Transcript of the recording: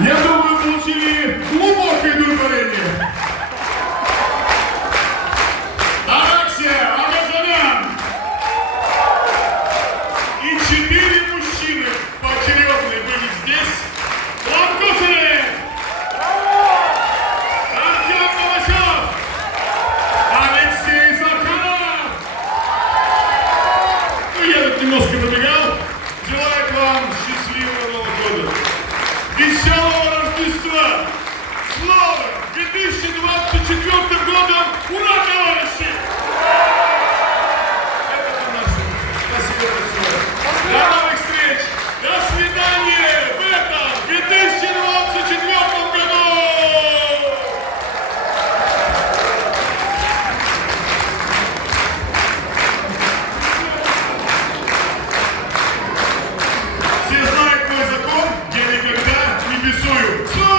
Я думаю, получили глубокое удовлетворение. Араксия, Агазанян и 4 мужчины поочередно были здесь. Влад Косарев, Артем Новосев, Алексей Захаров. Ну, я тут немножко пробегал. Желаю вам счастливого Нового года, веселого Рождества, с новым 2024 годом! Ура, товарищи! Это по-нашему. Спасибо большое. До новых встреч! До свидания в этом 2024 году! Все знают мой закон, я никогда не бесую.